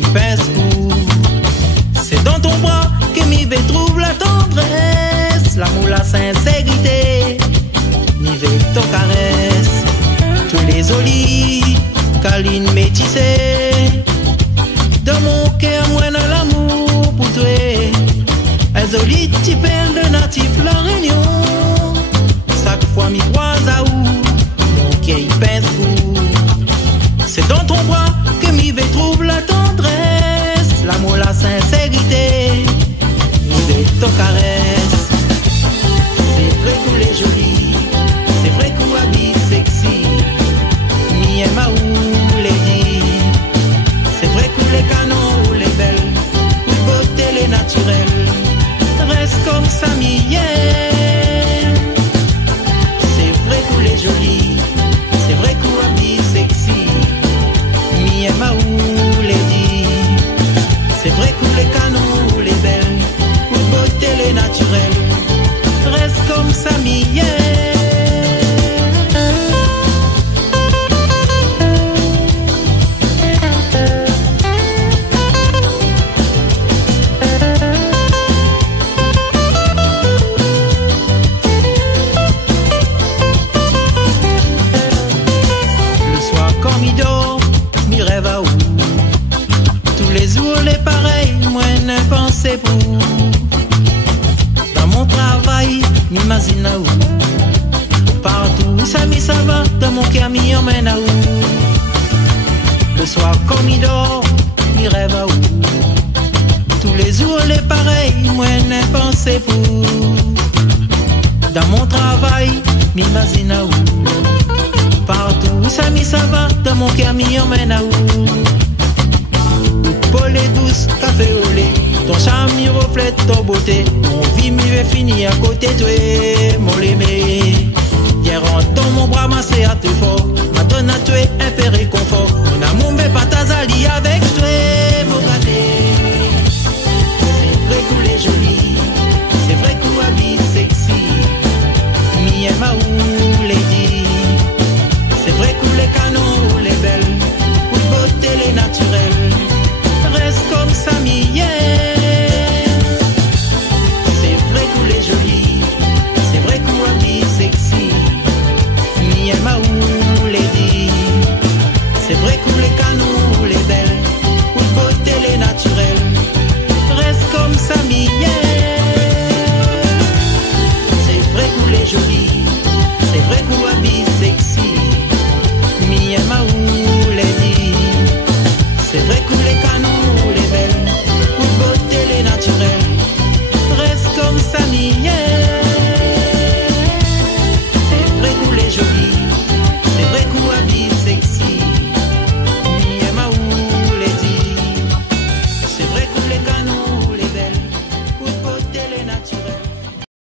qui pèse pour. C'est dans ton bras que m'y vais trouve la tendresse, l'amour, la sincérité, m'y vais ton caresse. Tous les olis, câlines métissées, dans mon cœur, moi, dans l'amour pour toi. Un joli petit pelle de natif la réunion. Chaque fois m'y croise à où mon cœur y pèse pour. C'est dans ton bras que m'y vais trouve la tendresse, l'amour, la sincérité, m'y vais ton caresse. C'est vrai qu'on est joli, c'est vrai qu'on habite sexy, m'y aime à où les dit. C'est vrai qu'on les canons, les belles, ou beauté les naturelles, reste comme ça m'y est. C'est vrai qu'on est joli, c'est vrai qu'on habite sexy, m'y aime à où les dit. C'est vrai qu'on les canons, les belles, ou beauté les naturelles, reste comme ça m'y est. Pour. Dans mon travail, m'imagine à où. Partout, ça va, dans mon cœur, m'y emmène à où. Le soir, comme il dort, m'y rêve à où. Tous les jours, les pareils, moi, n'ai pensé pour. Dans mon travail, m'imagine à où. Partout, ça va, dans mon cœur, m'y emmène à où. Paul et douce, café au lait. Ton charme y reflète ton beauté. Mon vie m'y va finir à côté de toi, mon aimé. Viens rentre dans mon bras, massé à te fort. Maintenant tu es un peu réconfort. Mon amour m'est pas